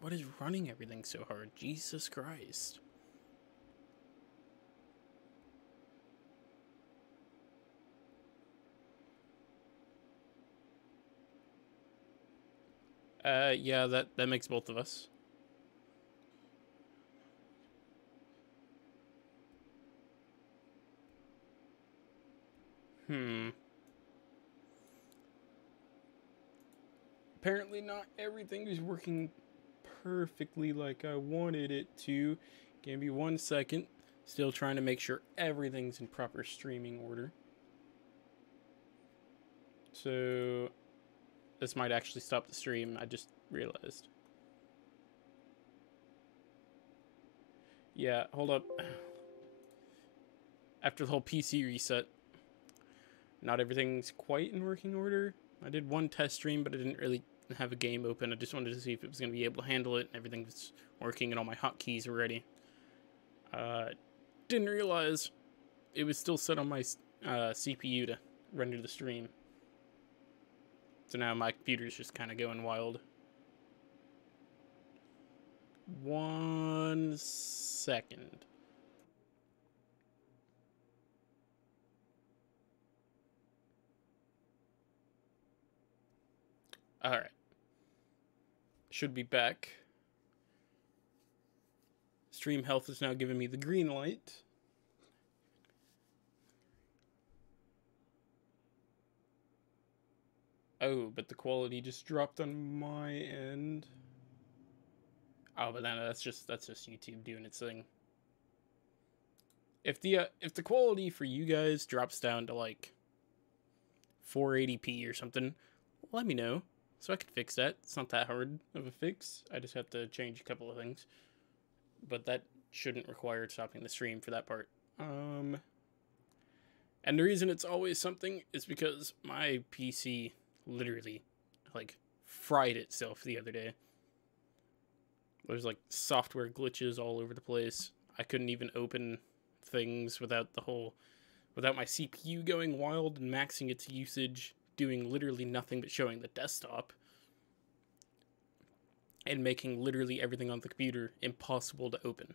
What is running everything so hard? Jesus Christ. Yeah, that makes both of us. Apparently not everything is working perfectly like I wanted it to. Give me 1 second. Still trying to make sure everything's in proper streaming order. So this might actually stop the stream, I just realized. Yeah, hold up. After the whole PC reset, not everything's quite in working order. I did one test stream, but I didn't really have a game open. I just wanted to see if it was going to be able to handle it and everything was working and all my hotkeys were ready. Didn't realize it was still set on my CPU to render the stream. So now my computer's just kind of going wild. 1 second. Alright. Should be back. Stream health is now giving me the green light. Oh, but the quality just dropped on my end. Oh, but then that's just YouTube doing its thing. If the quality for you guys drops down to like 480p or something, let me know so I can fix that. It's not that hard of a fix. I just have to change a couple of things, but that shouldn't require stopping the stream for that part. And the reason it's always something is because my PC literally like fried itself the other day. There's like software glitches all over the place. I couldn't even open things without my CPU going wild and maxing its usage, doing literally nothing but showing the desktop and making literally everything on the computer impossible to open.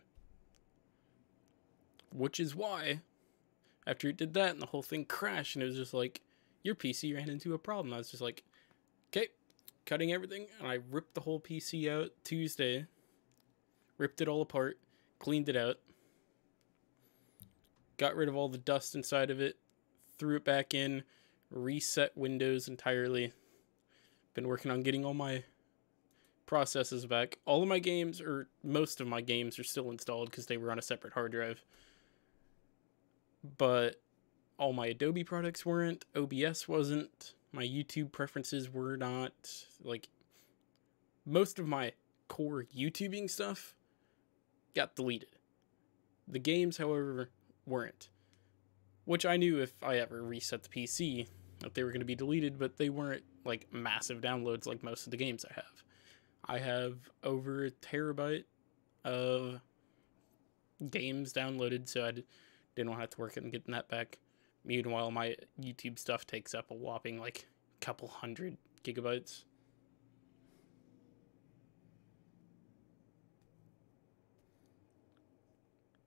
Which is why after it did that and the whole thing crashed and it was just like, your PC ran into a problem. I was just like, okay, cutting everything, and I ripped the whole PC out Tuesday, ripped it all apart, cleaned it out, got rid of all the dust inside of it, threw it back in, reset Windows entirely. Been working on getting all my processes back. All of my games, or most of my games, are still installed because they were on a separate hard drive. But all my Adobe products weren't, OBS wasn't, my YouTube preferences were not, like, most of my core YouTubing stuff got deleted. The games, however, weren't. Which I knew if I ever reset the PC that they were going to be deleted, but they weren't, like, massive downloads like most of the games I have. I have over a terabyte of games downloaded, so I didn't want to have to work on getting that back. Meanwhile, my YouTube stuff takes up a whopping, like, couple hundred gigabytes.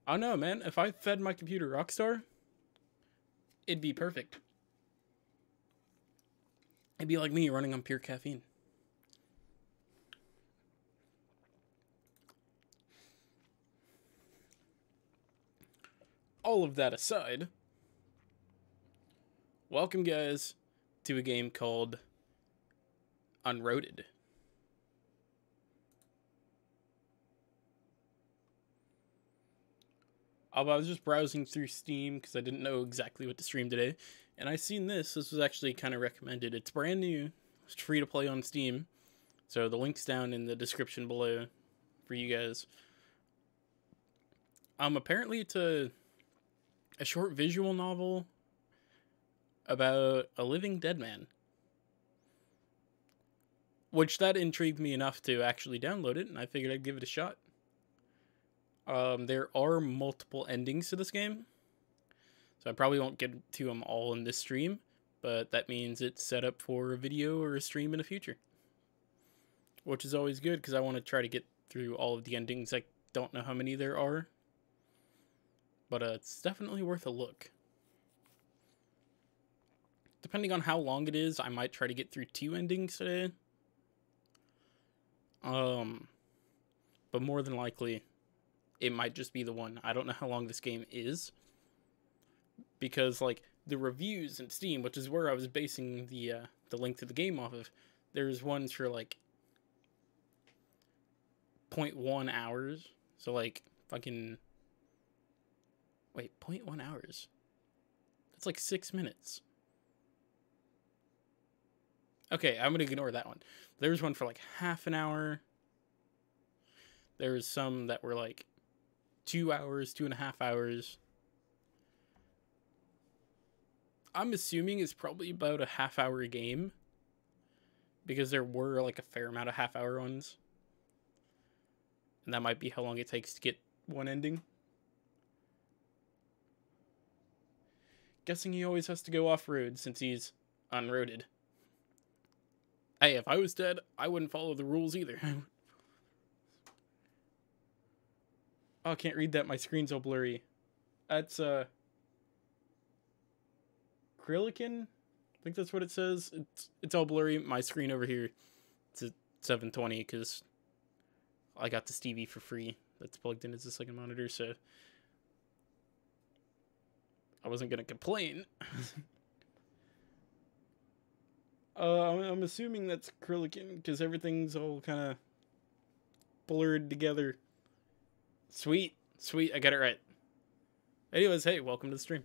I don't know, man. If I fed my computer Rockstar, it'd be perfect. It'd be like me running on pure caffeine. All of that aside, welcome, guys, to a game called Unroaded. I was just browsing through Steam because I didn't know exactly what to stream today, and I seen this. This was actually kind of recommended. It's brand new. It's free to play on Steam, so the link's down in the description below for you guys. Apparently it's a short visual novel about a living dead man. Which that intrigued me enough to actually download it, and I figured I'd give it a shot. There are multiple endings to this game, so I probably won't get to them all in this stream, but that means it's set up for a video or a stream in the future. Which is always good, because I want to try to get through all of the endings. I don't know how many there are, but it's definitely worth a look. Depending on how long it is, I might try to get through 2 endings today. But more than likely, it might just be the one. I don't know how long this game is, because like the reviews in Steam, which is where I was basing the link to the game off of, there's ones for like 0.1 hours. So like fucking wait, 0.1 hours. That's like 6 minutes. Okay, I'm gonna ignore that one. There's one for like half an hour. There's some that were like 2 hours, 2.5 hours. I'm assuming it's probably about a half-hour game, because there were like a fair amount of half-hour ones. And that might be how long it takes to get one ending. Guessing he always has to go off-road since he's unroaded. Hey, if I was dead, I wouldn't follow the rules either. Oh, I can't read that. My screen's all blurry. That's, Acrylicin? I think that's what it says. It's all blurry. My screen over here, it's at 720, because I got this TV for free that's plugged in as a second monitor, so I wasn't going to complain. I'm assuming that's Acrylicin, because everything's all kind of blurred together. Sweet, I got it right. Anyways, hey, welcome to the stream.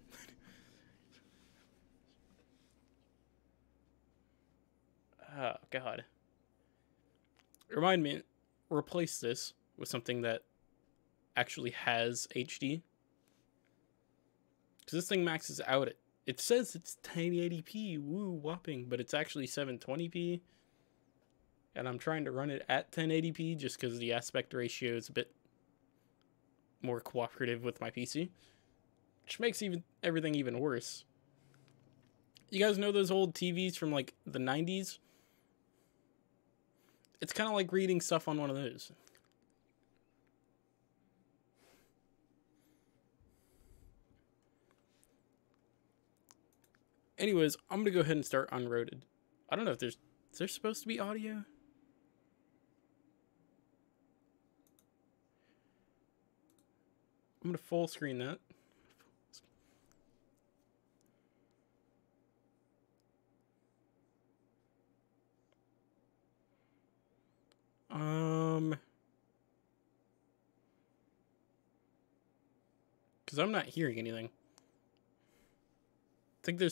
Oh, God. Remind me, replace this with something that actually has HD. Because this thing maxes out at, it says it's 1080p, woo, whopping, but it's actually 720p. And I'm trying to run it at 1080p just because the aspect ratio is a bit more cooperative with my PC, which makes everything even worse. You guys know those old TVs from like the 90s? It's kind of like reading stuff on one of those. Anyways, I'm gonna go ahead and start Unroaded. I don't know if is there supposed to be audio? I'm gonna full screen that. Because I'm not hearing anything. I think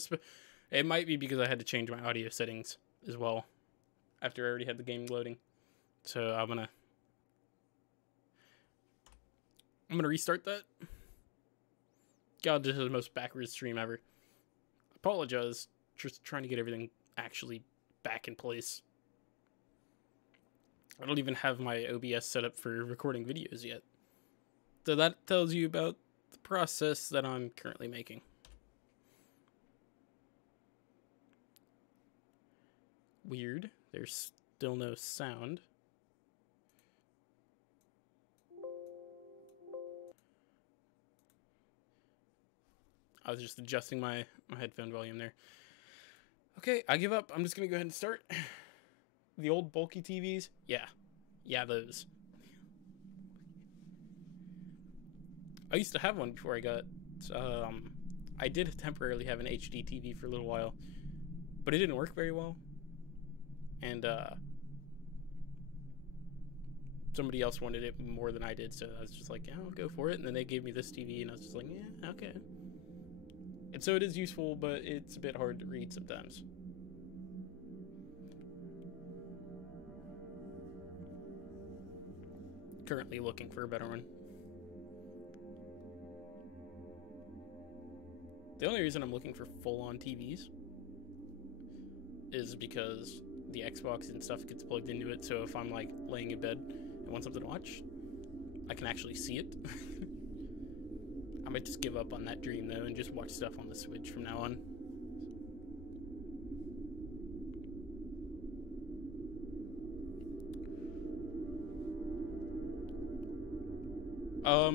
it might be because I had to change my audio settings as well after I already had the game loading. So I'm gonna restart that. God, this is the most backwards stream ever. Apologize, just trying to get everything actually back in place. I don't even have my OBS set up for recording videos yet. So that tells you about the process that I'm currently making. Weird. There's still no sound. I was just adjusting my headphone volume there. Okay, I give up. I'm just going to go ahead and start. The old bulky TVs? Yeah, those. I used to have one before I got... I did temporarily have an HD TV for a little while, but it didn't work very well. And, somebody else wanted it more than I did, so I was just like, yeah, I'll go for it. And then they gave me this TV, and I was just like, yeah, okay. And so it is useful, but it's a bit hard to read sometimes. Currently looking for a better one. The only reason I'm looking for full-on TVs is because the Xbox and stuff gets plugged into it, so if I'm like laying in bed and want something to watch, I can actually see it. I might just give up on that dream though and just watch stuff on the Switch from now on.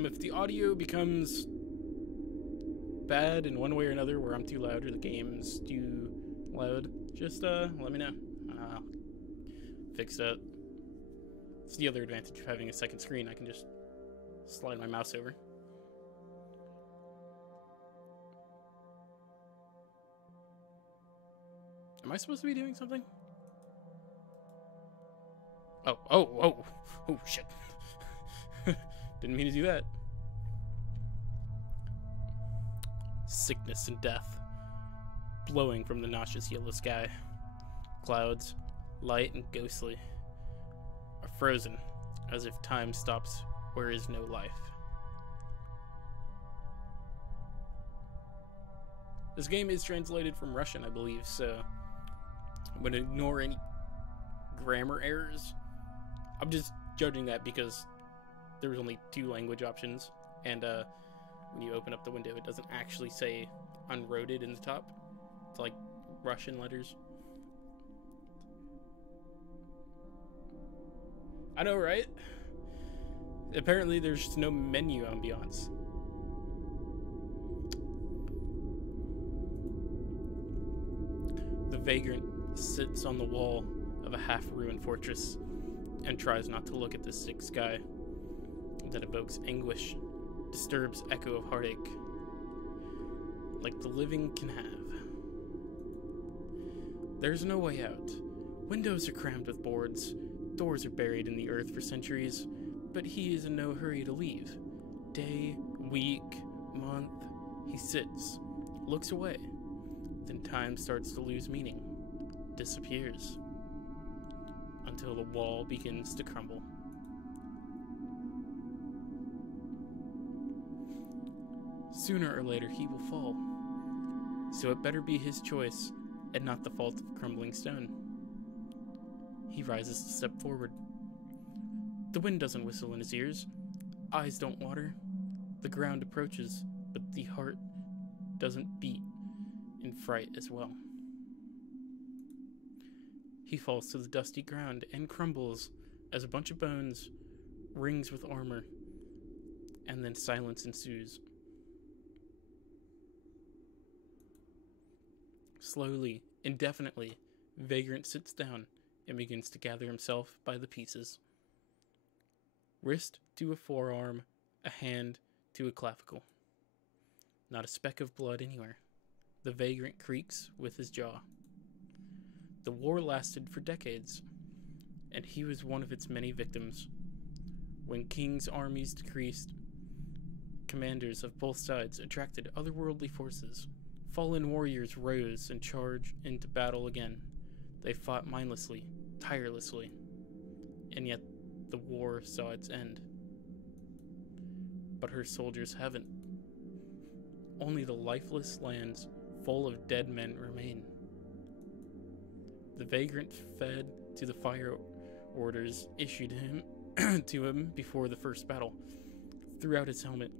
If the audio becomes bad in one way or another, where I'm too loud or the game's too loud, just let me know. Fix that. It's the other advantage of having a second screen. I can just slide my mouse over. Am I supposed to be doing something? Oh, shit. Didn't mean to do that. Sickness and death, blowing from the nauseous yellow sky. Clouds, light and ghostly, are frozen as if time stops where is no life. This game is translated from Russian, I believe, so I'm going to ignore any grammar errors. I'm just judging that because there was only 2 language options, and when you open up the window, it doesn't actually say Unroaded in the top. It's like Russian letters. I know, right? Apparently there's no menu ambiance. The vagrant sits on the wall of a half-ruined fortress and tries not to look at the sick sky that evokes anguish, disturbs echo of heartache, like the living can have. There's no way out. Windows are crammed with boards, doors are buried in the earth for centuries, but he is in no hurry to leave. Day, week, month, he sits, looks away, then time starts to lose meaning, disappears, until the wall begins to crumble. Sooner or later he will fall, so it better be his choice and not the fault of crumbling stone. He rises to step forward. The wind doesn't whistle in his ears, eyes don't water, the ground approaches, but the heart doesn't beat in fright as well. He falls to the dusty ground and crumbles as a bunch of bones rings with armor, and then silence ensues. Slowly, indefinitely, Vagrant sits down and begins to gather himself by the pieces. Wrist to a forearm, a hand to a clavicle. Not a speck of blood anywhere. The Vagrant creaks with his jaw. The war lasted for decades, and he was one of its many victims. When kings' armies decreased, commanders of both sides attracted otherworldly forces. Fallen warriors rose and charged into battle again. They fought mindlessly, tirelessly, and yet the war saw its end. But her soldiers haven't. Only the lifeless lands full of dead men remain. The Vagrant fed to the fire orders issued to him before the first battle, threw out his helmet,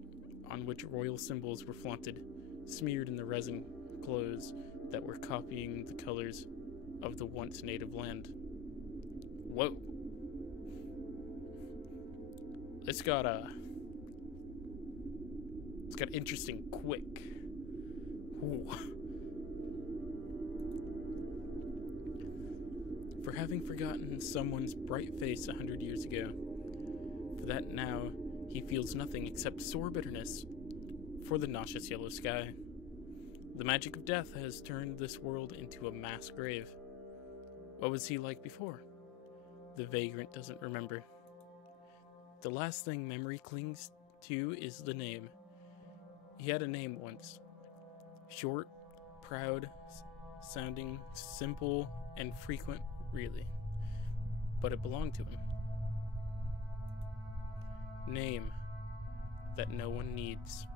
on which royal symbols were flaunted, smeared in the resin clothes that were copying the colors of the once native land. Whoa. It's got interesting quick. Ooh. For having forgotten someone's bright face 100 years ago, for that now he feels nothing except sore bitterness for the nauseous yellow sky. The magic of death has turned this world into a mass grave. What was he like before? The Vagrant doesn't remember. The last thing memory clings to is the name. He had a name once. Short, proud, sounding, simple, and frequent, really. But it belonged to him. Name that no one needs.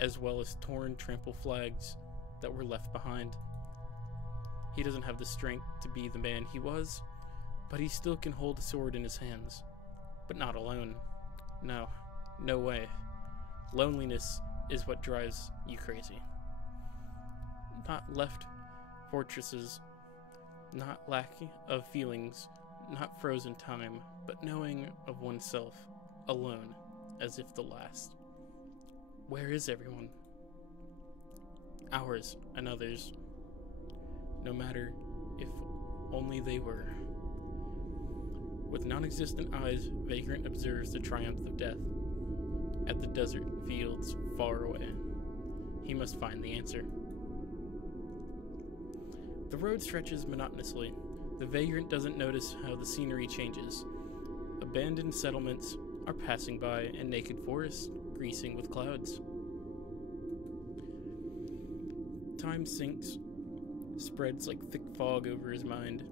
as well as torn, trampled flags that were left behind. He doesn't have the strength to be the man he was, but he still can hold a sword in his hands. But not alone. No, no way. Loneliness is what drives you crazy. Not left fortresses, not lack of feelings, not frozen time, but knowing of oneself, alone, as if the last. Where is everyone? Ours and others. No matter if only they were. With non-existent eyes, Vagrant observes the triumph of death at the desert fields far away. He must find the answer. The road stretches monotonously. The Vagrant doesn't notice how the scenery changes. Abandoned settlements are passing by, and naked forests greasing with clouds. Time sinks, spreads like thick fog over his mind,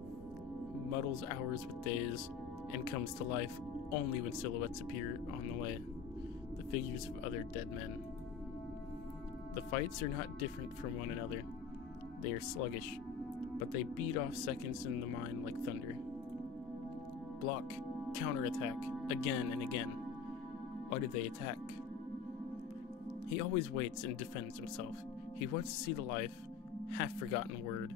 muddles hours with days, and comes to life only when silhouettes appear on the way, the figures of other dead men. The fights are not different from one another. They are sluggish, but they beat off seconds in the mind like thunder. Block, counterattack, again and again. Why do they attack? He always waits and defends himself. He wants to see the life, half-forgotten word.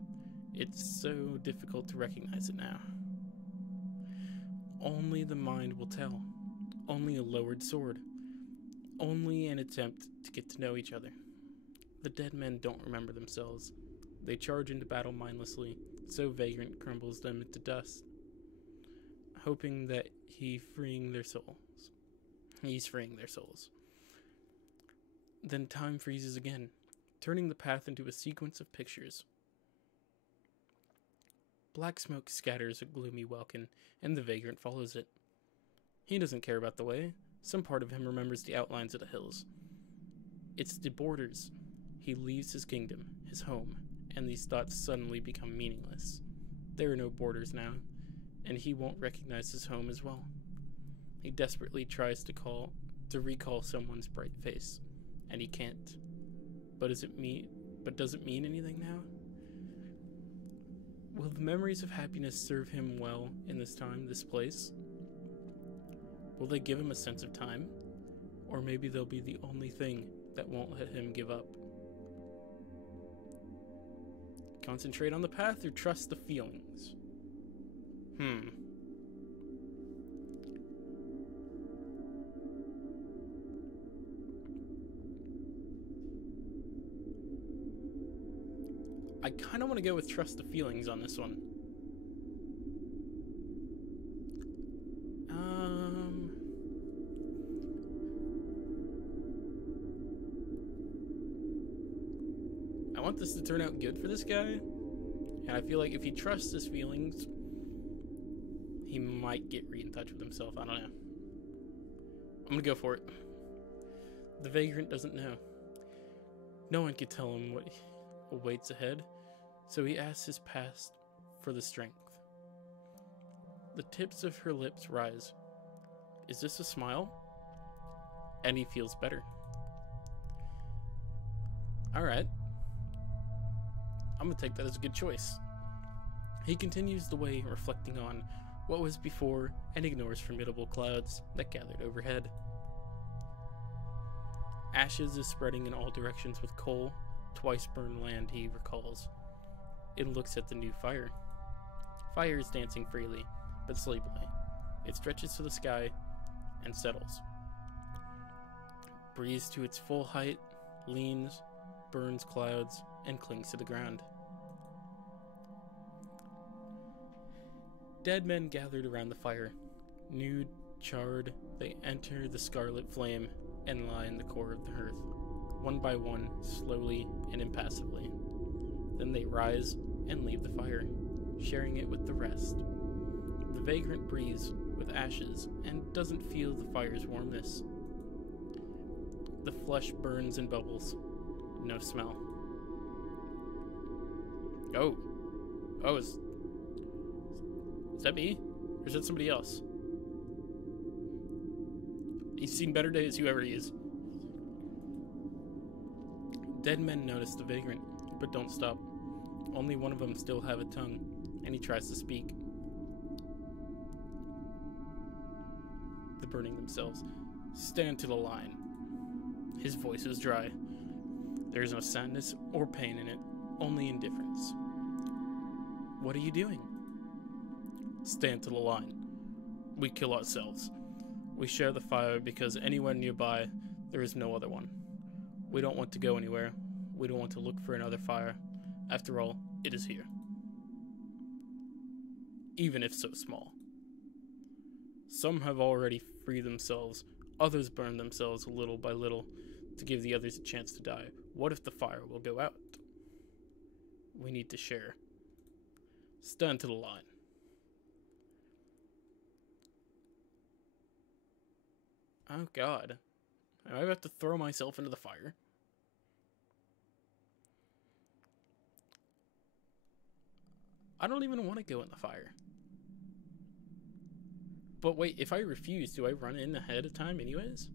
It's so difficult to recognize it now. Only the mind will tell. Only a lowered sword. Only an attempt to get to know each other. The dead men don't remember themselves. They charge into battle mindlessly, so Vagrant crumbles them into dust, hoping that he's freeing their souls. Then time freezes again, turning the path into a sequence of pictures. Black smoke scatters a gloomy welkin, and the Vagrant follows it. He doesn't care about the way. Some part of him remembers the outlines of the hills. It's the borders. He leaves his kingdom, his home, and these thoughts suddenly become meaningless. There are no borders now, and he won't recognize his home as well. He desperately tries to recall someone's bright face, and he can't. But does it mean anything now? Will the memories of happiness serve him well in this time, this place? Will they give him a sense of time? Or maybe they'll be the only thing that won't let him give up. Concentrate on the path or trust the feelings? I kind of want to go with trust the feelings on this one. I want this to turn out good for this guy, and I feel like if he trusts his feelings, he might get in touch with himself. I don't know. I'm gonna go for it. The Vagrant doesn't know. No one could tell him what awaits ahead, so he asks his past for the strength. The tips of her lips rise. Is this a smile? And he feels better. Alright. I'm gonna take that as a good choice. He continues the way, reflecting on what was before and ignores formidable clouds that gathered overhead. Ashes is spreading in all directions with coal, twice burned land he recalls. It looks at the new fire. Fire is dancing freely, but sleepily. It stretches to the sky and settles. Breathes to its full height, leans, burns clouds, and clings to the ground. Dead men gathered around the fire. Nude, charred, they enter the scarlet flame and lie in the core of the hearth, one by one, slowly and impassively. Then they rise and leave the fire, sharing it with the rest. The Vagrant breathes with ashes and doesn't feel the fire's warmness. The flesh burns and bubbles. No smell. Oh, is that me? Or is that somebody else? He's seen better days, whoever he is. Dead men notice the vagrant, but don't stop. Only one of them still have a tongue, and he tries to speak. The burning themselves. Stand to the line. His voice is dry. There is no sadness or pain in it, only indifference. What are you doing? Stand to the line. We kill ourselves. We share the fire because anywhere nearby, there is no other one. We don't want to go anywhere. We don't want to look for another fire. After all, it is here. Even if so small. Some have already freed themselves. Others burn themselves little by little to give the others a chance to die. What if the fire will go out? We need to share. Stand to the line. Oh God. Am I about to throw myself into the fire? I don't even want to go in the fire. But wait, if I refuse, do I run in ahead of time anyways?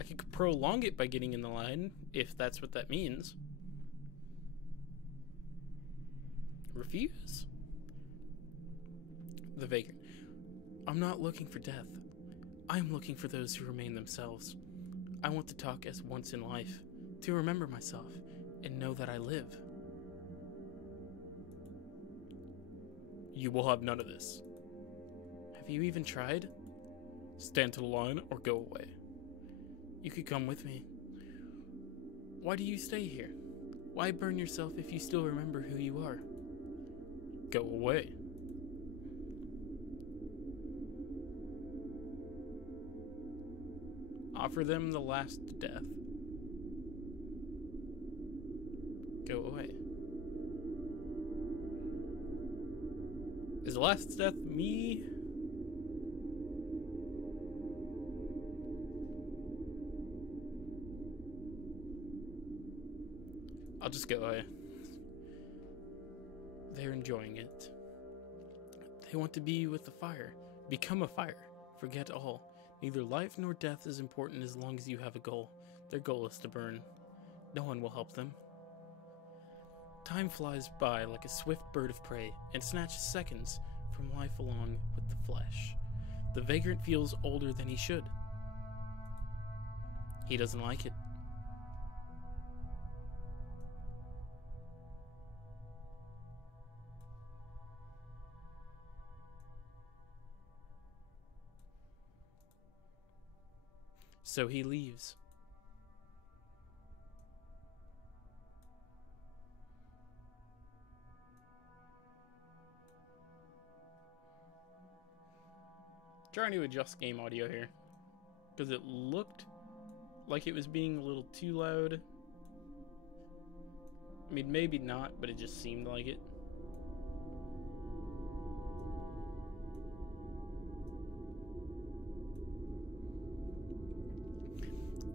I could prolong it by getting in the line, if that's what that means. Refuse? The vagrant. I'm not looking for death. I'm looking for those who remain themselves. I want to talk as once in life, to remember myself, and know that I live. You will have none of this. Have you even tried? Stand to the line or go away. You could come with me. Why do you stay here? Why burn yourself if you still remember who you are? Go away. Offer them the last death. Go away. Is the last death me? I'll just go away. They're enjoying it. They want to be with the fire. Become a fire. Forget all. Neither life nor death is important as long as you have a goal. Their goal is to burn. No one will help them. Time flies by like a swift bird of prey and snatches seconds from life along with the flesh. The vagrant feels older than he should. He doesn't like it. So he leaves. Trying to adjust game audio here, because it looked like it was being a little too loud. I mean, maybe not, but it just seemed like it.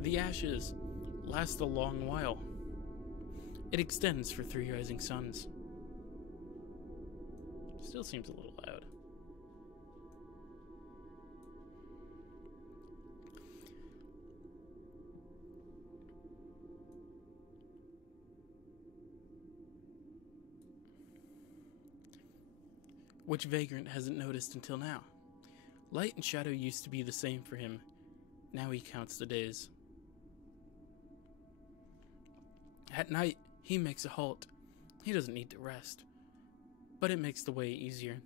The ashes last a long while. It extends for 3 rising suns. Still seems a little loud. Which vagrant hasn't noticed until now? Light and shadow used to be the same for him. Now he counts the days. At night, he makes a halt. He doesn't need to rest, but it makes the way easier.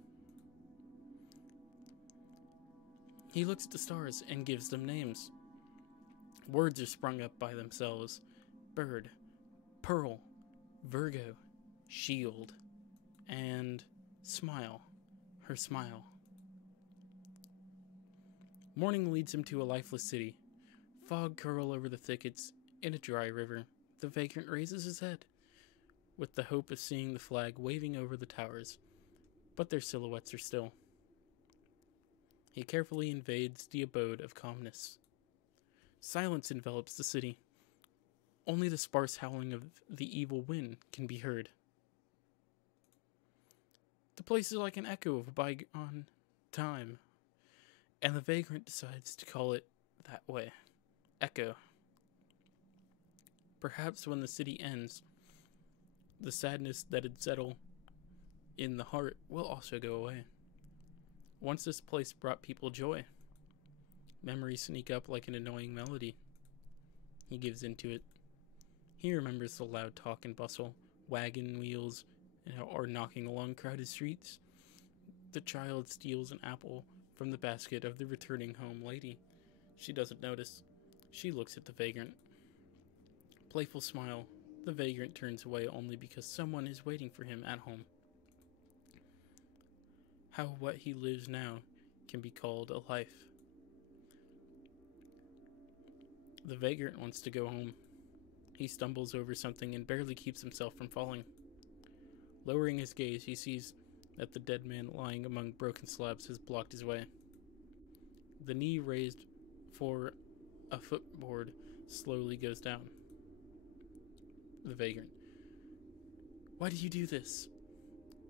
He looks at the stars and gives them names. Words are sprung up by themselves. Bird, pearl, Virgo, shield, and smile, her smile. Morning leads him to a lifeless city. Fog curl over the thickets in a dry river. The vagrant raises his head, with the hope of seeing the flag waving over the towers, but their silhouettes are still. He carefully invades the abode of calmness. Silence envelops the city. Only the sparse howling of the evil wind can be heard. The place is like an echo of a bygone time, and the vagrant decides to call it that way. Echo. Perhaps when the city ends, the sadness that had settled in the heart will also go away. Once this place brought people joy. Memories sneak up like an annoying melody. He gives into it. He remembers the loud talk and bustle, wagon wheels, or knocking along crowded streets. The child steals an apple from the basket of the returning home lady. She doesn't notice. She looks at the vagrant. Playful smile. The vagrant turns away only because someone is waiting for him at home. How what he lives now can be called a life. The vagrant wants to go home. He stumbles over something and barely keeps himself from falling. Lowering his gaze, he sees that the dead man lying among broken slabs has blocked his way. The knee raised for a footboard slowly goes down. The vagrant. Why do you do this?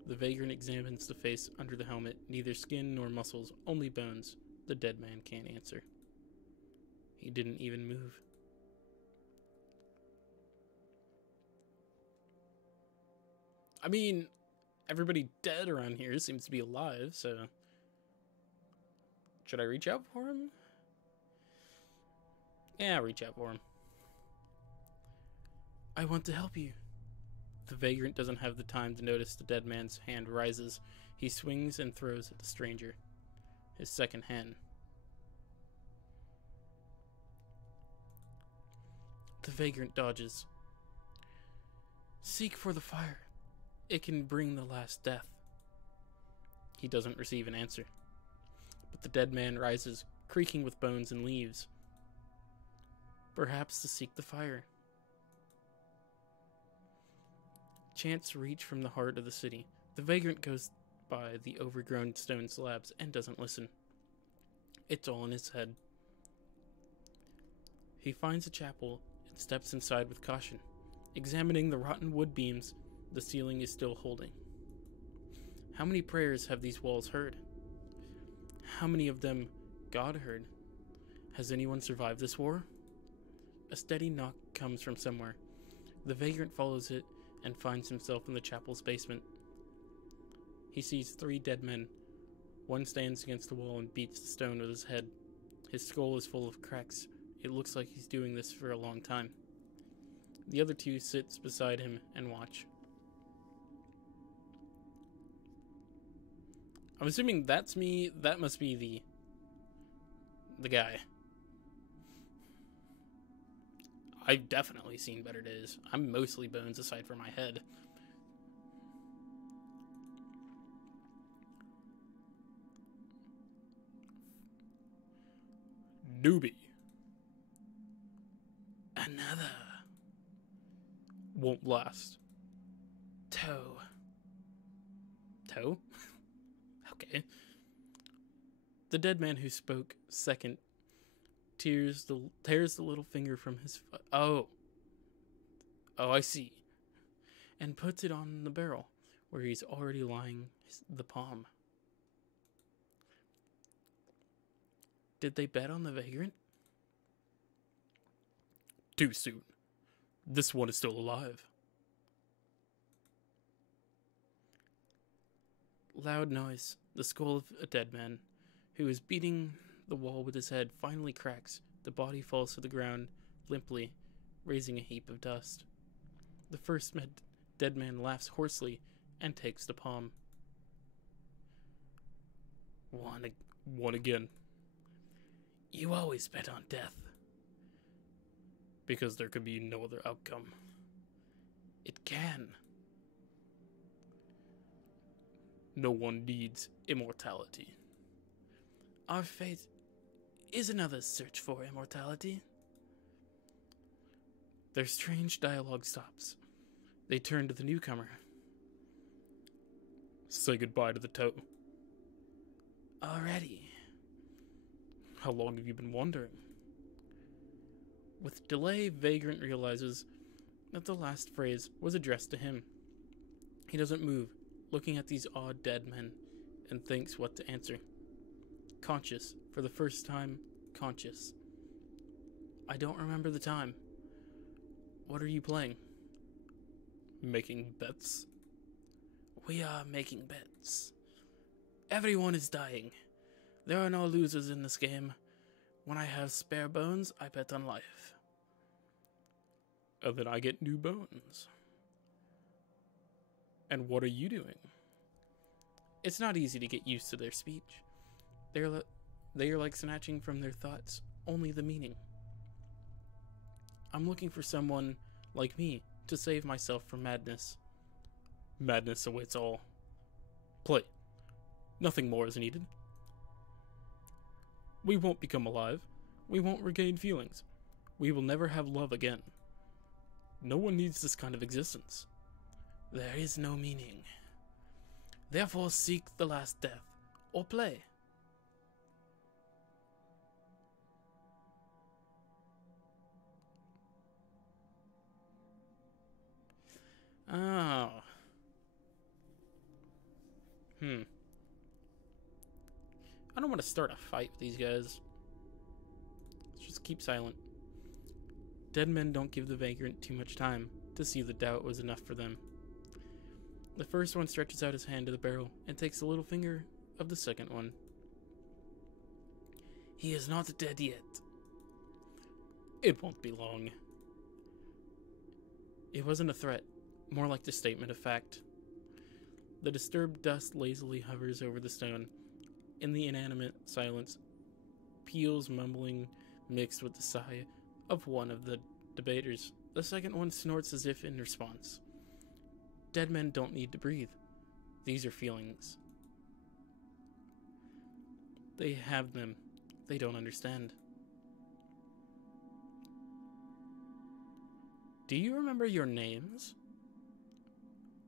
The vagrant examines the face under the helmet. Neither skin nor muscles, only bones. The dead man can't answer. He didn't even move. I mean, everybody dead around here seems to be alive, so... Should I reach out for him? Yeah, reach out for him. I want to help you. The vagrant doesn't have the time to notice the dead man's hand rises. He swings and throws at the stranger. His second hand. The vagrant dodges. Seek for the fire. It can bring the last death. He doesn't receive an answer. But the dead man rises, creaking with bones and leaves. Perhaps to seek the fire. Chants reach from the heart of the city. The vagrant goes by the overgrown stone slabs and doesn't listen. It's all in his head. He finds a chapel and steps inside with caution. Examining the rotten wood beams, the ceiling is still holding. How many prayers have these walls heard? How many of them God heard? Has anyone survived this war? A steady knock comes from somewhere. The vagrant follows it and finds himself in the chapel's basement. He sees 3 dead men. One stands against the wall and beats the stone with his head. His skull is full of cracks. It looks like he's doing this for a long time. The other 2 sit beside him and watch. I'm assuming that's me. That must be the guy. I've definitely seen better days. I'm mostly bones aside from my head. Doobie. Another. Won't last. Toe. Toe? Okay. The dead man who spoke second tears the little finger from his Oh, I see. And puts it on the barrel, where he's already lying the palm. Did they bet on the vagrant? Too soon. This one is still alive. Loud noise. The skull of a dead man, who is beating the wall with his head, finally cracks. The body falls to the ground, limply, raising a heap of dust. The first dead man laughs hoarsely and takes the palm. One again. You always bet on death. Because there could be no other outcome. It can. No one needs immortality. Our fate is another search for immortality. Their strange dialogue stops. They turn to the newcomer. Say goodbye to the toe. Already. How long have you been wandering? With delay, Vagrant realizes that the last phrase was addressed to him. He doesn't move, looking at these odd dead men, and thinks what to answer. Conscious, for the first time, conscious. I don't remember the time. What are you playing? Making bets? We are making bets. Everyone is dying. There are no losers in this game. When I have spare bones, I bet on life. And then I get new bones. And what are you doing? It's not easy to get used to their speech. They are like snatching from their thoughts only the meaning. I'm looking for someone like me to save myself from madness. Madness awaits all. Play. Nothing more is needed. We won't become alive. We won't regain feelings. We will never have love again. No one needs this kind of existence. There is no meaning. Therefore seek the last death, or play. Oh. I don't want to start a fight with these guys. Let's just keep silent. Dead men don't give the vagrant too much time to see the doubt was enough for them. The first one stretches out his hand to the barrel and takes the little finger of the second one. He is not dead yet. It won't be long. It wasn't a threat, more like the statement of fact. The disturbed dust lazily hovers over the stone. In the inanimate silence, peals mumbling mixed with the sigh of one of the debaters. The second one snorts as if in response. Dead men don't need to breathe. These are feelings. They have them. They don't understand. Do you remember your names?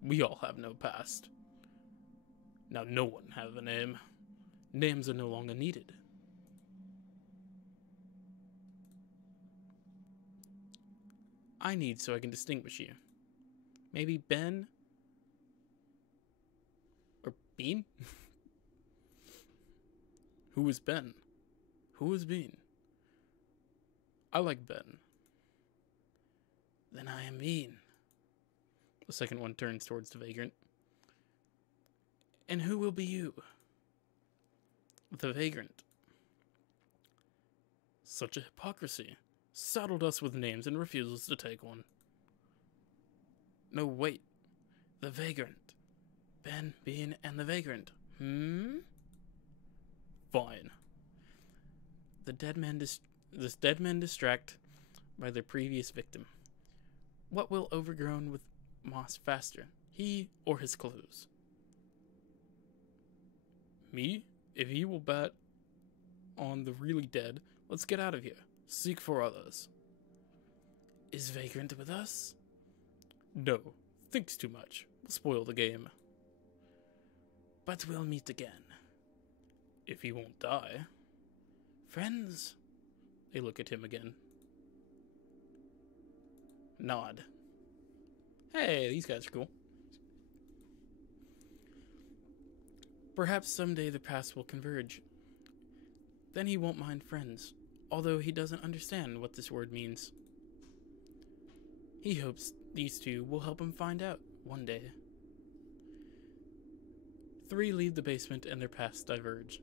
We all have no past. Now no one have a name. Names are no longer needed. I need so I can distinguish you. Maybe Ben? Or Bean? Who is Ben? Who is Bean? I like Ben. Then I am Bean. The second one turns towards the vagrant. And who will be you? The vagrant. Such a hypocrisy. Saddled us with names and refuses to take one. No, wait. The vagrant. Ben, Bean, and the vagrant. Fine. The dead men distract by their previous victim. What will overgrown with moss faster, he or his clothes? Me? If he will bet on the really dead, let's get out of here. Seek for others. Is vagrant with us? No. Thinks too much. Will spoil the game. But we'll meet again. If he won't die. Friends? They look at him again. Nod. Hey, these guys are cool. Perhaps someday the paths will converge. Then he won't mind friends, although he doesn't understand what this word means. He hopes these two will help him find out one day. Three leave the basement and their paths diverge.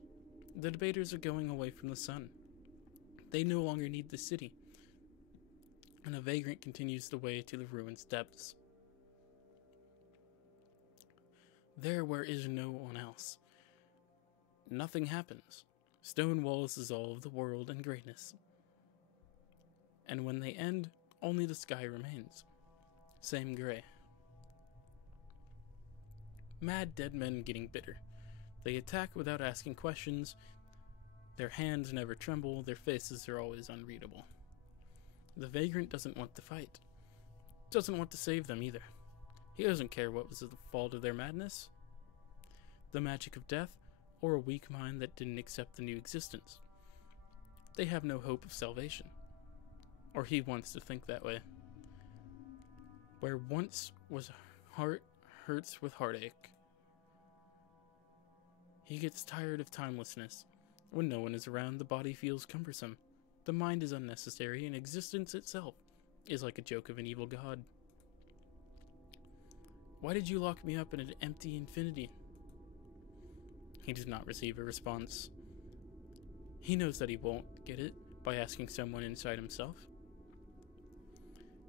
The debaters are going away from the sun. They no longer need the city. And a vagrant continues the way to the ruined depths. There where is no one else. Nothing happens. Stone walls dissolve the world in greatness. And when they end, only the sky remains. Same gray. Mad dead men getting bitter. They attack without asking questions. Their hands never tremble. Their faces are always unreadable. The vagrant doesn't want to fight. Doesn't want to save them either. He doesn't care what was the fault of their madness. The magic of death, or a weak mind that didn't accept the new existence. They have no hope of salvation. Or he wants to think that way. Where once was heart hurts with heartache. He gets tired of timelessness. When no one is around, the body feels cumbersome. The mind is unnecessary, and existence itself is like a joke of an evil god. Why did you lock me up in an empty infinity? He does not receive a response. He knows that he won't get it by asking someone inside himself.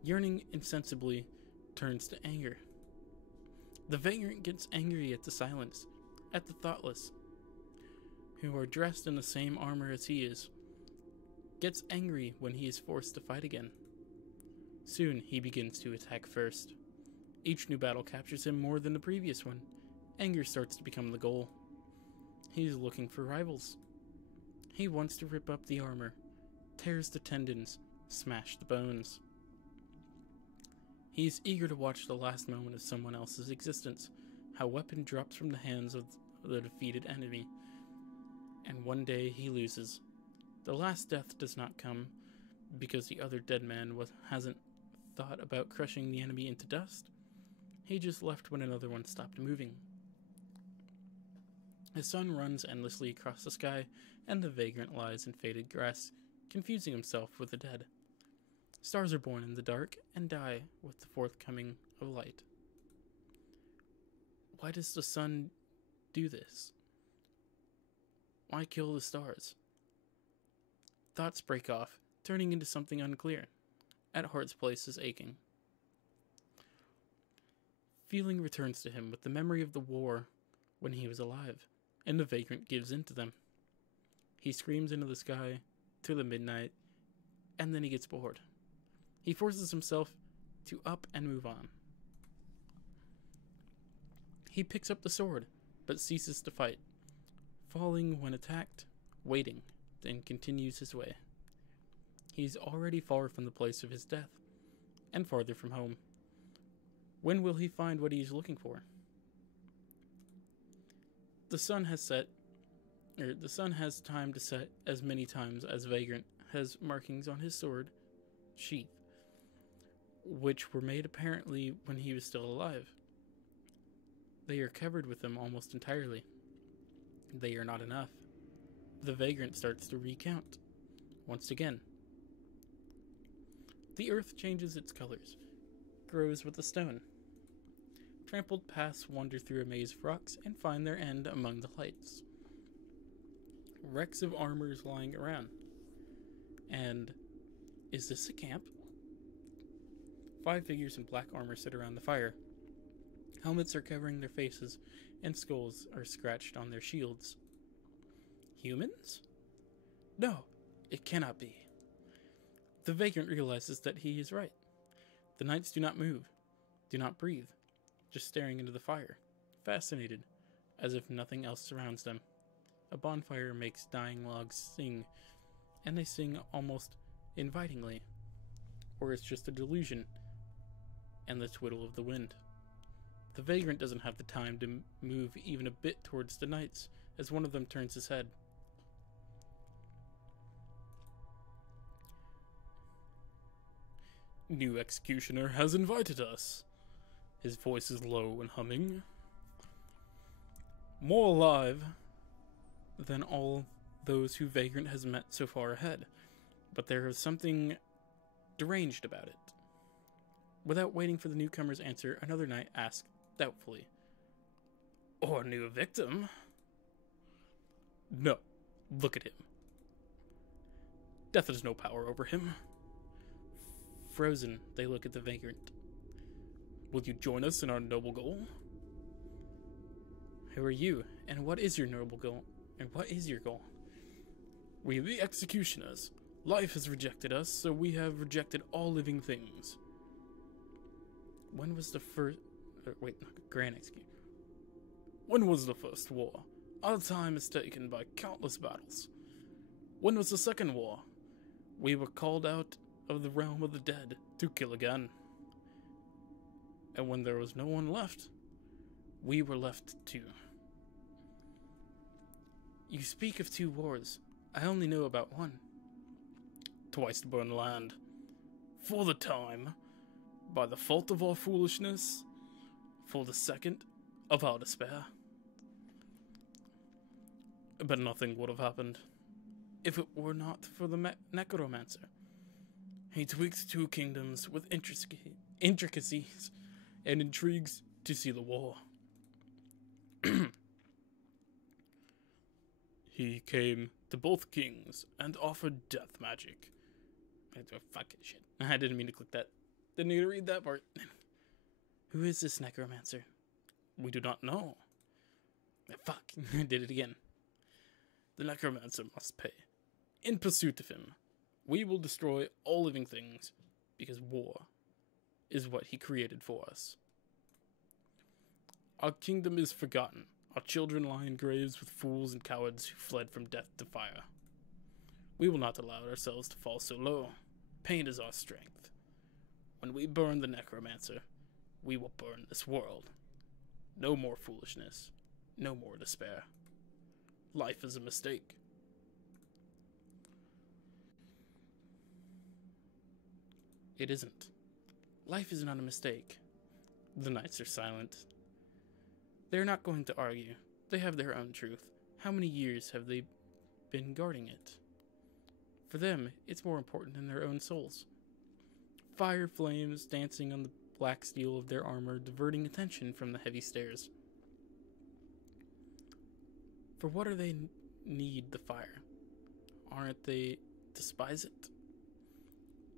Yearning insensibly turns to anger. The vagrant gets angry at the silence, at the thoughtless, who are dressed in the same armor as he is. Gets angry when he is forced to fight again. Soon he begins to attack first. Each new battle captures him more than the previous one. Anger starts to become the goal. He is looking for rivals. He wants to rip up the armor, tears the tendons, smash the bones. He is eager to watch the last moment of someone else's existence, how a weapon drops from the hands of the defeated enemy, and one day he loses. The last death does not come because the other dead man hasn't thought about crushing the enemy into dust. He just left when another one stopped moving. The sun runs endlessly across the sky, and the vagrant lies in faded grass, confusing himself with the dead. Stars are born in the dark and die with the forthcoming of light. Why does the sun do this? Why kill the stars? Thoughts break off, turning into something unclear. At heart's place is aching. Feeling returns to him with the memory of the war when he was alive, and the vagrant gives in to them. He screams into the sky, to the midnight, and then he gets bored. He forces himself to up and move on. He picks up the sword, but ceases to fight, falling when attacked, waiting, then continues his way. He is already far from the place of his death, and farther from home. When will he find what he is looking for? The sun has time to set as many times as Vagrant has markings on his sword sheath, which were made apparently when he was still alive. They are covered with them almost entirely. They are not enough. The vagrant starts to recount. Once again. The earth changes its colors, grows with the stone. Trampled paths wander through a maze of rocks and find their end among the lights. Wrecks of armors lying around. And is this a camp? 5 figures in black armor sit around the fire. Helmets are covering their faces, and skulls are scratched on their shields. Humans? No, it cannot be. The vagrant realizes that he is right. The knights do not move, do not breathe, just staring into the fire, fascinated, as if nothing else surrounds them. A bonfire makes dying logs sing, and they sing almost invitingly, or it's just a delusion and the twiddle of the wind. The vagrant doesn't have the time to move even a bit towards the knights, as one of them turns his head. New executioner has invited us. His voice is low and humming. More alive than all those who Vagrant has met so far ahead, but there is something deranged about it. Without waiting for the newcomer's answer, another knight asked doubtfully, "Or new victim?" No, look at him. Death has no power over him. Frozen, they look at the vagrant. Will you join us in our noble goal? Who are you, and what is your noble goal? And what is your goal? We are the executioners. Life has rejected us, so we have rejected all living things. When was the first... Grand execute. When was the first war? Our time is taken by countless battles. When was the second war? We were called out of the realm of the dead to kill again. And when there was no one left, we were left too. You speak of 2 wars. I only know about one. Twice to burn land. For the time, by the fault of our foolishness. For the second, of our despair. But nothing would have happened if it were not for the necromancer. He tweaks two kingdoms with intricacies and intrigues to see the war. He came to both kings and offered death magic. Fucking shit. I didn't mean to click that. Didn't need to read that part. Who is this necromancer? We do not know. Fuck, I did it again. The necromancer must pay. In pursuit of him, we will destroy all living things, because war is what he created for us. Our kingdom is forgotten. Our children lie in graves with fools and cowards who fled from death to fire. We will not allow ourselves to fall so low. Pain is our strength. When we burn the necromancer, we will burn this world. No more foolishness. No more despair. Life is a mistake. It isn't. Life is not a mistake. The knights are silent. They're not going to argue. They have their own truth. How many years have they been guarding it? For them, it's more important than their own souls. Fire flames dancing on the black steel of their armor, diverting attention from the heavy stairs. For what do they need the fire? Aren't they despise it?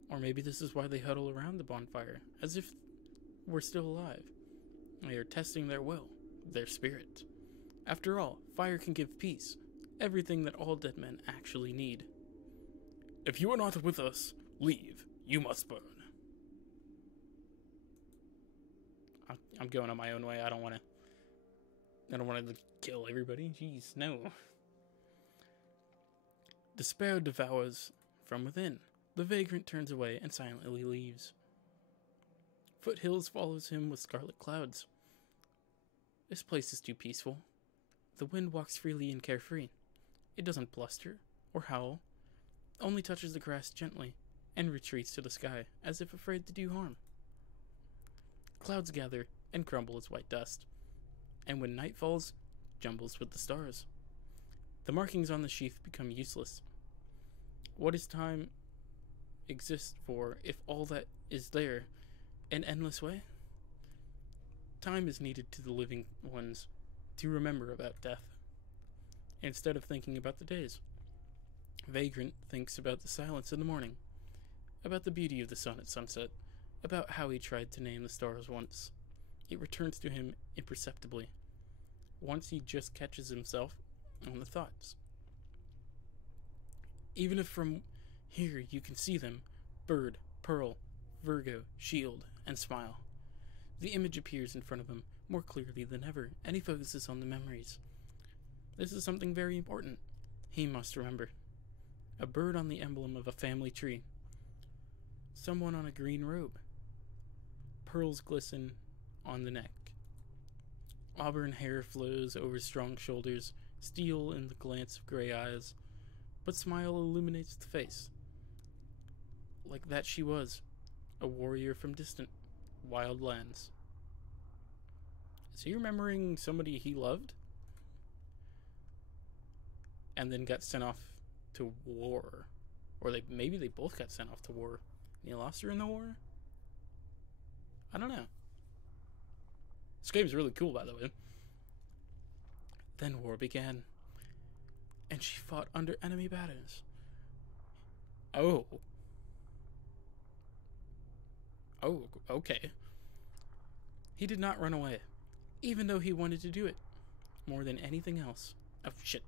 Or maybe this is why they huddle around the bonfire, as if we're still alive. They are testing their will, their spirit. After all, fire can give peace, everything that all dead men actually need. If you are not with us, leave. You must burn. I'm going on my own way. I don't want to kill everybody. Jeez, no. Despair devours from within. The vagrant turns away and silently leaves. Foothills follows him with scarlet clouds. This place is too peaceful. The wind walks freely and carefree. It doesn't bluster or howl, only touches the grass gently and retreats to the sky as if afraid to do harm. Clouds gather and crumble as white dust, and when night falls, jumbles with the stars. The markings on the sheath become useless. What does time exist for if all that is there an endless way? Time is needed to the living ones to remember about death, instead of thinking about the days. Vagrant thinks about the silence in the morning, about the beauty of the sun at sunset, about how he tried to name the stars once. It returns to him imperceptibly, once he just catches himself on the thoughts. Even if from here you can see them, bird, pearl, Virgo, shield, and smile. The image appears in front of him more clearly than ever, and he focuses on the memories. This is something very important. He must remember. A bird on the emblem of a family tree. Someone on a green robe. Pearls glisten on the neck. Auburn hair flows over strong shoulders, steel in the glance of gray eyes, but smile illuminates the face. Like that she was, a warrior from distant, wild lands. Is he remembering somebody he loved? And then got sent off to war. Or maybe they both got sent off to war. And he lost her in the war? I don't know. This game's really cool, by the way. Then war began, and she fought under enemy banners. Oh, okay. He did not run away, even though he wanted to do it more than anything else. Oh, shit.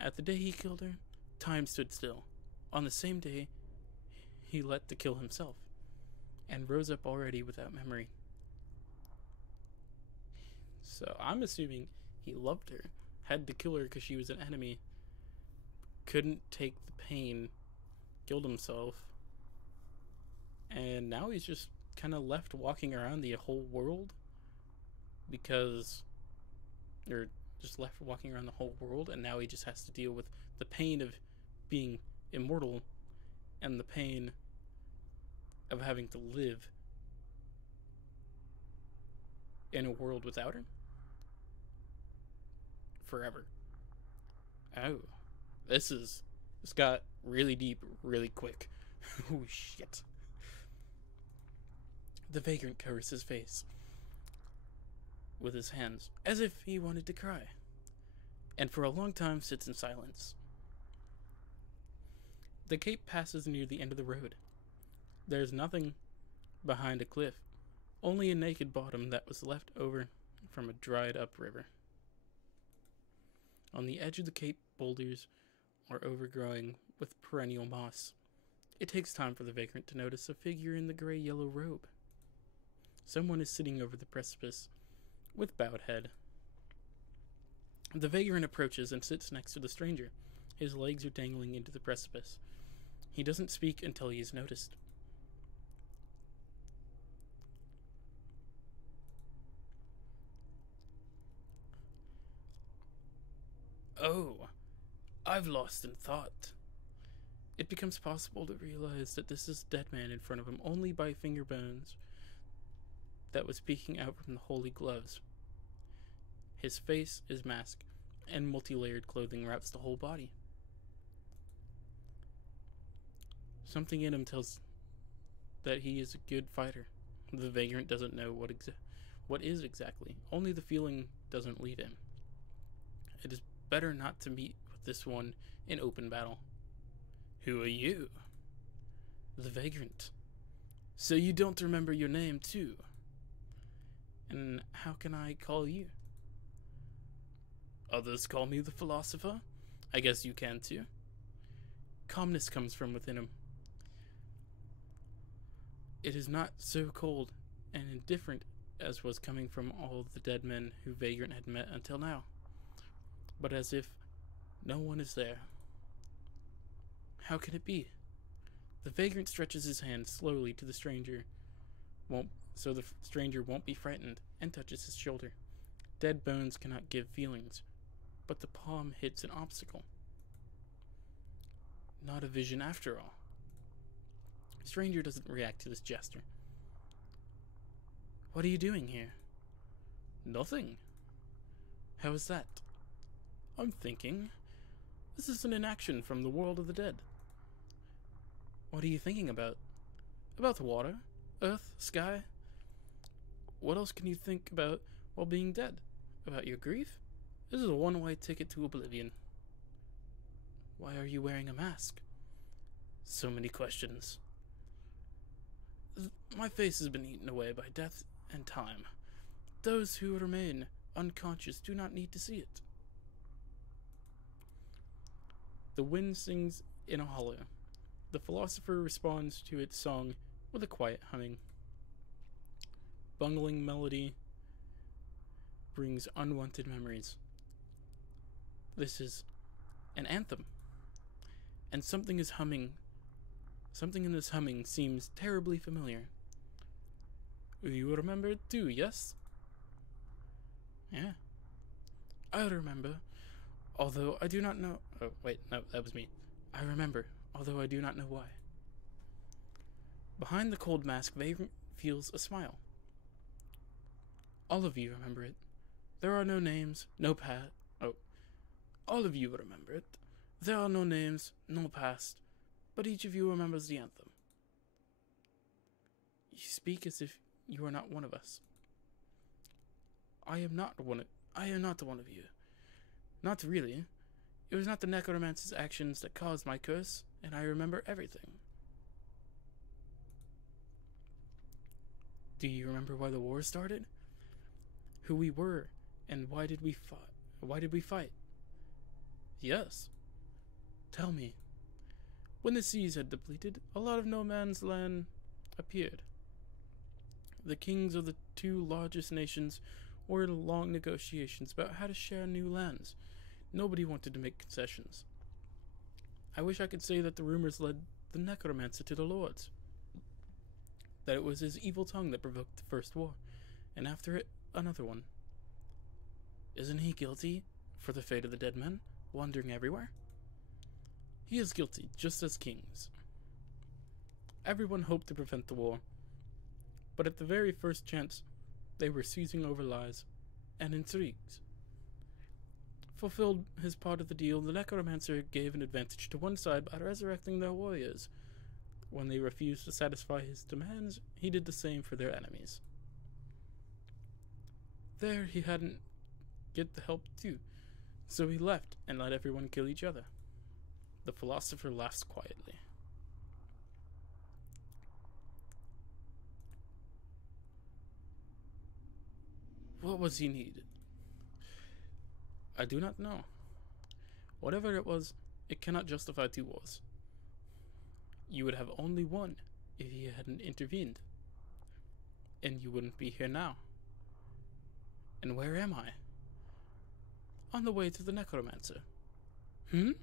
At the day he killed her, time stood still. On the same day, he let to kill himself, and rose up already without memory. So I'm assuming he loved her, had to kill her because she was an enemy, couldn't take the pain, killed himself, and now he's just kind of left walking around the whole world and now he just has to deal with the pain of being immortal and the pain of having to live in a world without her forever. Oh, this got really deep really quick. Oh, shit. The vagrant covers his face with his hands, as if he wanted to cry, and for a long time sits in silence. The cape passes near the end of the road. There's nothing behind a cliff, only a naked bottom that was left over from a dried up river. On the edge of the cape, boulders are overgrowing with perennial moss. It takes time for the vagrant to notice a figure in the gray-yellow robe. Someone is sitting over the precipice with bowed head. The vagrant approaches and sits next to the stranger. His legs are dangling into the precipice. He doesn't speak until he is noticed. Oh, I've lost in thought. It becomes possible to realize that this is a dead man in front of him only by finger bones that was peeking out from the holy gloves. His face is masked, and multi-layered clothing wraps the whole body. Something in him tells that he is a good fighter. The vagrant doesn't know what is exactly. Only the feeling doesn't leave him. It is better not to meet with this one in open battle. Who are you? The vagrant. So you don't remember your name, too? And how can I call you? Others call me the philosopher. I guess you can, too. Calmness comes from within him. It is not so cold and indifferent as was coming from all the dead men who Vagrant had met until now, but as if no one is there. How can it be? The Vagrant stretches his hand slowly to the stranger, so the stranger won't be frightened, and touches his shoulder. Dead bones cannot give feelings, but the palm hits an obstacle. Not a vision after all. The stranger doesn't react to this gesture. What are you doing here? Nothing. How is that? I'm thinking. This is an inaction from the world of the dead. What are you thinking about? About the water, earth, sky? What else can you think about while being dead? About your grief? This is a one-way ticket to oblivion. Why are you wearing a mask? So many questions. My face has been eaten away by death and time. Those who remain unconscious do not need to see it. The wind sings in a hollow. The philosopher responds to its song with a quiet humming. Bungling melody brings unwanted memories. This is an anthem, and something is humming. Something in this humming seems terribly familiar. You remember it too, yes? Yeah. I remember, although I do not know... Oh, wait, no, that was me. I remember, although I do not know why. Behind the cold mask, Vagrant feels a smile. All of you remember it. There are no names, no past. Oh. All of you remember it. There are no names, no past, but each of you remembers the anthem. You speak as if you are not one of us. I am not one of you. Not really. It was not the necromancer's actions that caused my curse, and I remember everything. Do you remember why the war started? Who we were, and why did we fight? Yes. Tell me. When the seas had depleted, a lot of no man's land appeared. The kings of the two largest nations were in long negotiations about how to share new lands. Nobody wanted to make concessions. I wish I could say that the rumors led the necromancer to the lords. That it was his evil tongue that provoked the first war, and after it, another one. Isn't he guilty for the fate of the dead men, wandering everywhere? He is guilty, just as kings. Everyone hoped to prevent the war, but at the very first chance, they were seizing over lies and intrigues. Fulfilled his part of the deal, the necromancer gave an advantage to one side by resurrecting their warriors, When they refused to satisfy his demands, he did the same for their enemies. There he hadn't get the help too, so he left and let everyone kill each other. The philosopher laughs quietly. What was he needed? I do not know. Whatever it was, it cannot justify 2 wars. You would have only one if he hadn't intervened. And you wouldn't be here now. And where am I? On the way to the necromancer. You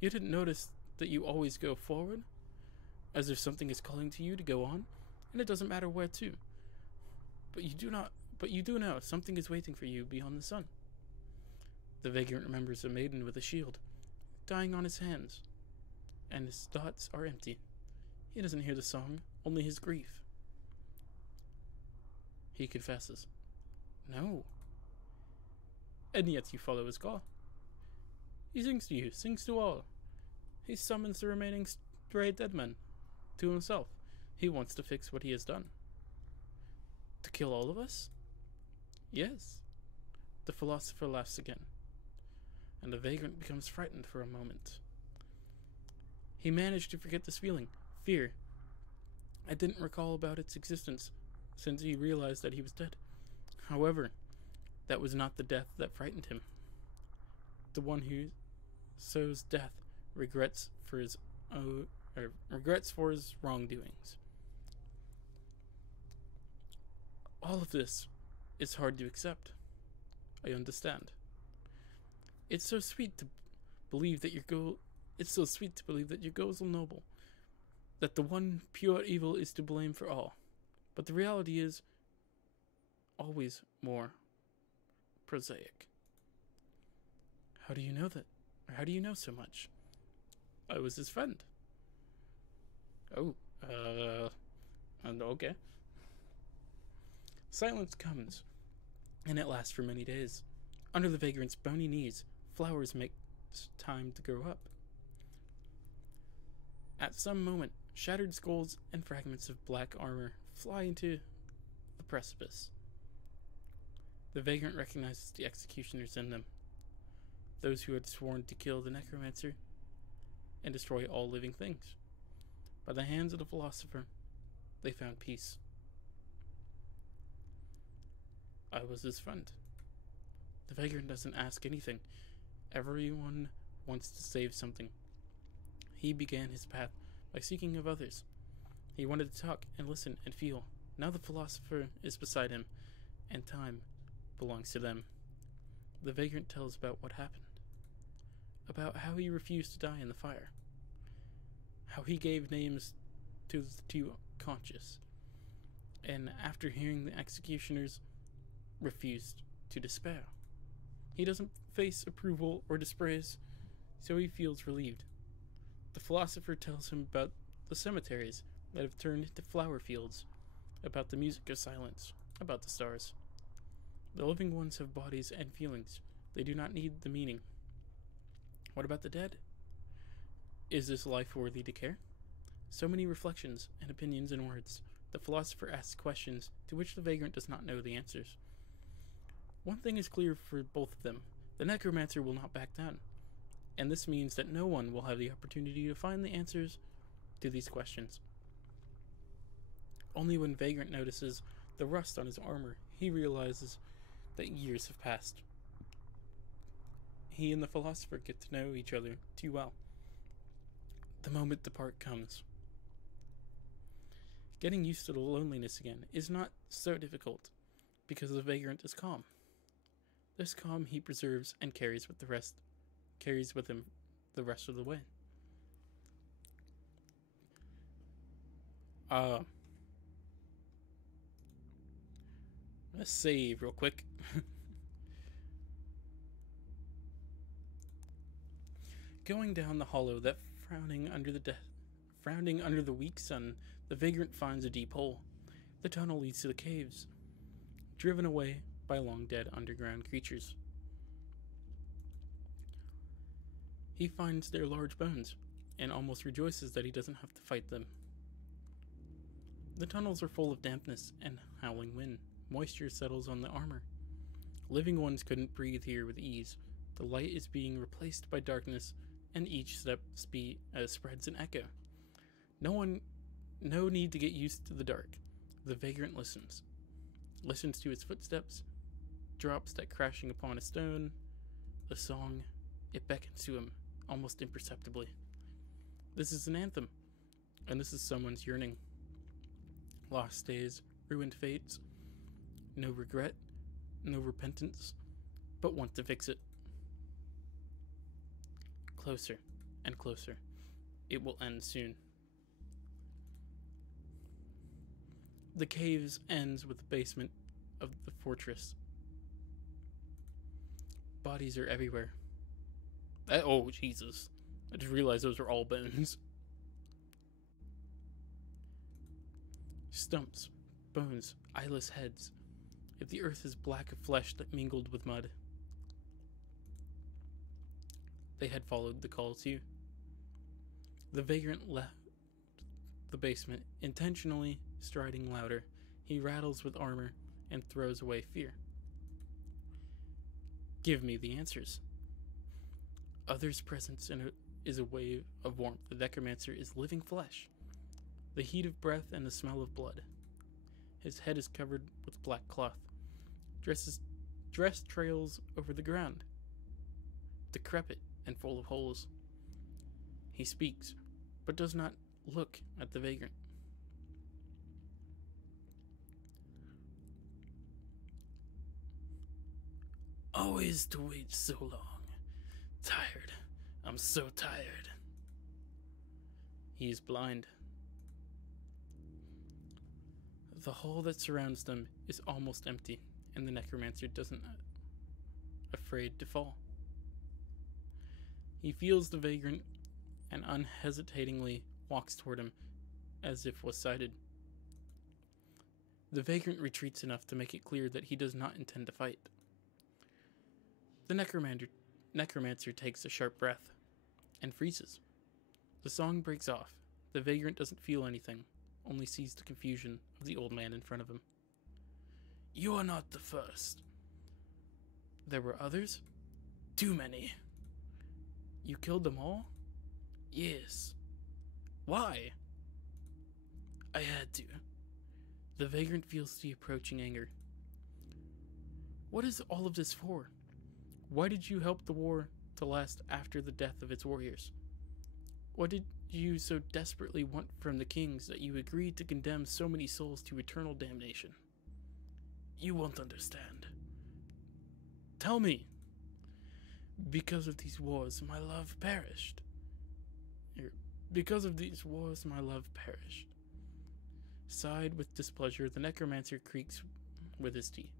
didn't notice that you always go forward? As if something is calling to you to go on, and it doesn't matter where to. But you do know something is waiting for you beyond the sun. The vagrant remembers a maiden with a shield, dying on his hands, and his thoughts are empty. He doesn't hear the song, only his grief. He confesses, no. And yet you follow his call. He sings to you, sings to all. He summons the remaining stray dead men to himself. He wants to fix what he has done. To kill all of us? Yes. The philosopher laughs again, and the vagrant becomes frightened for a moment. He managed to forget this feeling, fear. I didn't recall about its existence since he realized that he was dead. However, that was not the death that frightened him. The one who sows death regrets for his wrongdoings. All of this is hard to accept. I understand. It's so sweet to believe that your goals are noble, that the one pure evil is to blame for all. But the reality is always more prosaic. How do you know that? Or how do you know so much? I was his friend. Oh, okay. Silence comes, and it lasts for many days. Under the vagrant's bony knees, flowers make time to grow up. At some moment, shattered skulls and fragments of black armor fly into the precipice. The vagrant recognizes the executioners in them, those who had sworn to kill the necromancer and destroy all living things. By the hands of the philosopher, they found peace. I was his friend. The vagrant doesn't ask anything. Everyone wants to save something. He began his path by seeking of others. He wanted to talk and listen and feel. Now the philosopher is beside him, and time belongs to them. The vagrant tells about what happened. About how he refused to die in the fire. How he gave names to the 2 conscious. And after hearing the executioners, refused to despair. He doesn't face approval or dispraise, so he feels relieved. The philosopher tells him about the cemeteries that have turned into flower fields, about the music of silence, about the stars. The living ones have bodies and feelings. They do not need the meaning. What about the dead? Is this life worthy to care? So many reflections and opinions and words. The philosopher asks questions to which the vagrant does not know the answers. One thing is clear for both of them. The necromancer will not back down. And this means that no one will have the opportunity to find the answers to these questions. Only when Vagrant notices the rust on his armor, he realizes that years have passed. He and the philosopher get to know each other too well. The moment the part comes. Getting used to the loneliness again is not so difficult, because the vagrant is calm. This calm he preserves and carries with him the rest of the way. Let's save real quick. Going down the hollow that frowning under the weak sun, the vagrant finds a deep hole. The tunnel leads to the caves, driven away by long-dead underground creatures. He finds their large bones and almost rejoices that he doesn't have to fight them. The tunnels are full of dampness and howling wind. Moisture settles on the armor. Living ones couldn't breathe here with ease. The light is being replaced by darkness, and each step spreads an echo. No need to get used to the dark. The vagrant listens to its footsteps, drops that crashing upon a stone. The song, it beckons to him, almost imperceptibly. This is an anthem, and this is someone's yearning. Lost days, ruined fates, no regret, no repentance, but want to fix it. Closer and closer. It will end soon. The caves ends with the basement of the fortress. Bodies are everywhere. Oh, Jesus. I just realized those are all bones. Stumps, bones, eyeless heads. If the earth is black of flesh that mingled with mud. They had followed the call too. The vagrant left the basement, intentionally striding louder. He rattles with armor and throws away fear. Give me the answers. Others' presence is a wave of warmth. The necromancer is living flesh. The heat of breath and the smell of blood. His head is covered with black cloth. Dress trails over the ground, decrepit and full of holes. He speaks, but does not look at the vagrant. Always to wait so long. Tired. I'm so tired. He is blind. The hall that surrounds them is almost empty, and the necromancer doesn't afraid to fall. He feels the vagrant and unhesitatingly walks toward him as if was sighted. The vagrant retreats enough to make it clear that he does not intend to fight. The necromancer takes a sharp breath and freezes. The song breaks off. The vagrant doesn't feel anything, only sees the confusion of the old man in front of him. You are not the first. There were others? Too many. You killed them all? Yes. Why? I had to. The vagrant feels the approaching anger. What is all of this for? Why did you help the war to last after the death of its warriors? What did you so desperately want from the kings that you agreed to condemn so many souls to eternal damnation? You won't understand. Tell me. Because of these wars, my love perished. Because of these wars, my love perished. Sighed with displeasure, the necromancer creaks with his teeth.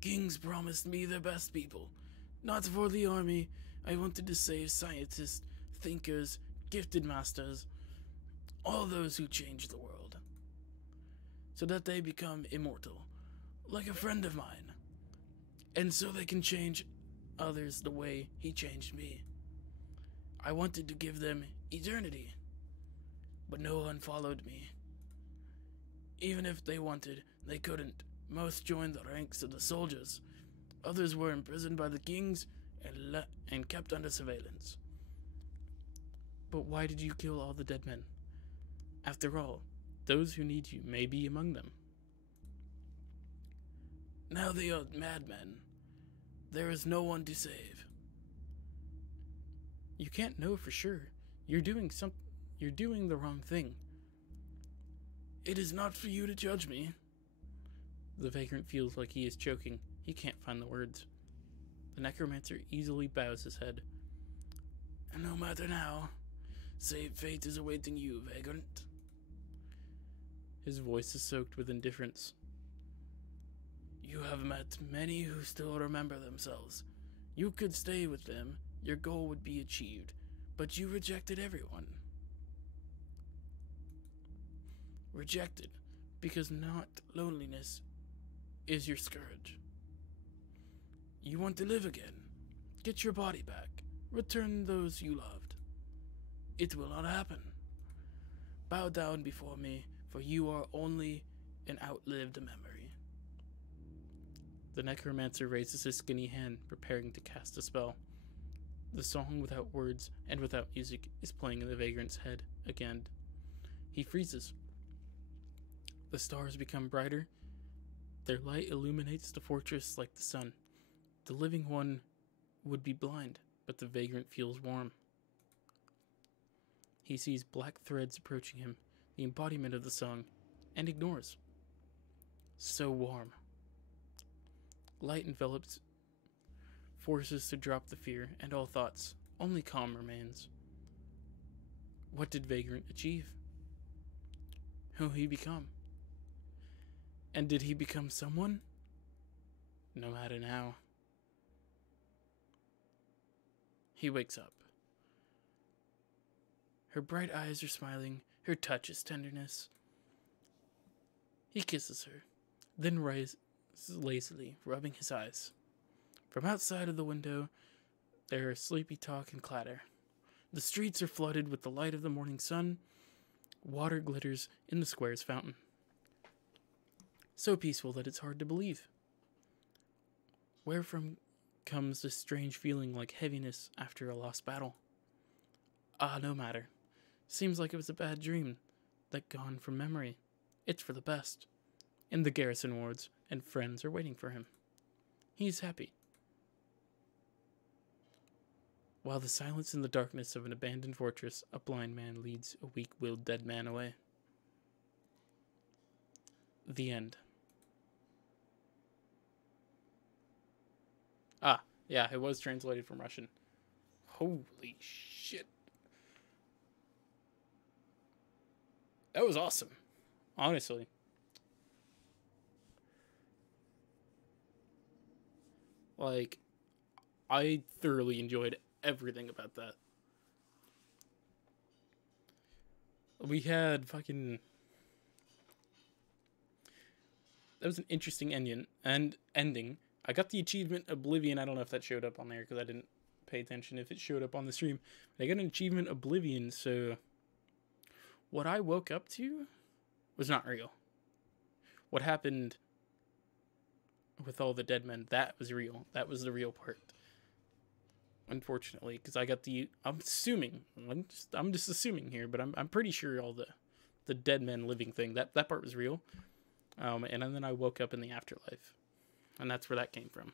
Kings promised me the best people. Not for the army. I wanted to save scientists, thinkers, gifted masters, all those who change the world, so that they become immortal, like a friend of mine, and so they can change others the way he changed me. I wanted to give them eternity, but no one followed me. Even if they wanted, they couldn't. Most joined the ranks of the soldiers. Others were imprisoned by the kings and kept under surveillance. But why did you kill all the dead men? After all, those who need you may be among them. Now they are madmen. There is no one to save. You can't know for sure. You're doing the wrong thing. It is not for you to judge me. The vagrant feels like he is choking. He can't find the words. The necromancer easily bows his head. No matter now, save fate is awaiting you, vagrant. His voice is soaked with indifference. You have met many who still remember themselves. You could stay with them, your goal would be achieved, but you rejected everyone. Rejected, because not loneliness is your scourge. You want to live again. Get your body back. Return those you loved. It will not happen. Bow down before me, for you are only an outlived memory. The necromancer raises his skinny hand, preparing to cast a spell. The song without words and without music is playing in the vagrant's head again. He freezes. The stars become brighter. Their light illuminates the fortress like the sun. The living one would be blind, but the vagrant feels warm. He sees black threads approaching him, the embodiment of the song, and ignores. So warm. Light envelops, forces to drop the fear and all thoughts. Only calm remains. What did Vagrant achieve? Who he become? And did he become someone? No matter now. He wakes up. Her bright eyes are smiling, her touch is tenderness. He kisses her, then rises lazily, rubbing his eyes. From outside of the window, there is sleepy talk and clatter. The streets are flooded with the light of the morning sun. Water glitters in the square's fountain. So peaceful that it's hard to believe. Wherefrom comes this strange feeling like heaviness after a lost battle? Ah, no matter. Seems like it was a bad dream that gone from memory. It's for the best. In the garrison wards, and friends are waiting for him. He's happy. While the silence and the darkness of an abandoned fortress, a blind man leads a weak-willed dead man away. The end. Ah, yeah, it was translated from Russian. Holy shit. That was awesome. Honestly. Like, I thoroughly enjoyed everything about that. We had fucking... That was an interesting ending. I got the achievement Oblivion. I don't know if that showed up on there because I didn't pay attention if it showed up on the stream. But I got an achievement Oblivion, so... What I woke up to was not real. What happened with all the dead men, that was real. That was the real part. Unfortunately, because I got the... I'm assuming. I'm just assuming here, but I'm pretty sure all the dead men living thing, that part was real. And then I woke up in the afterlife. And that's where that came from.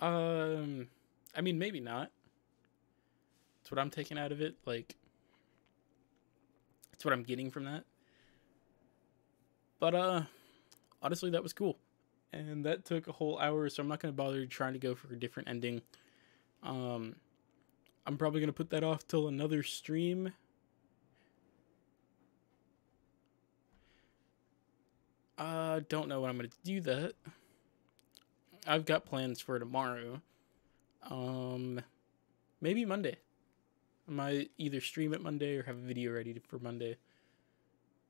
I mean, maybe not. That's what I'm taking out of it. Like, that's what I'm getting from that. But, honestly, that was cool. And that took a whole hour, so I'm not going to bother trying to go for a different ending. I'm probably going to put that off till another stream. Don't know when I'm going to do that. I've got plans for tomorrow. Maybe Monday. I might either stream it Monday or have a video ready for Monday.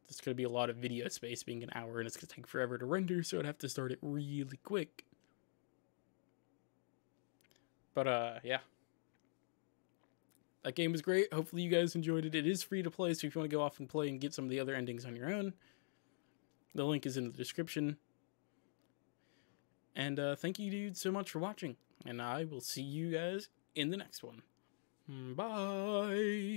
There's going to be a lot of video space being an hour, and it's going to take forever to render, so I'd have to start it really quick. But, yeah. That game was great. Hopefully you guys enjoyed it. It is free to play, so if you want to go off and play and get some of the other endings on your own, the link is in the description. And thank you, dude, so much for watching. And I will see you guys in the next one. Bye!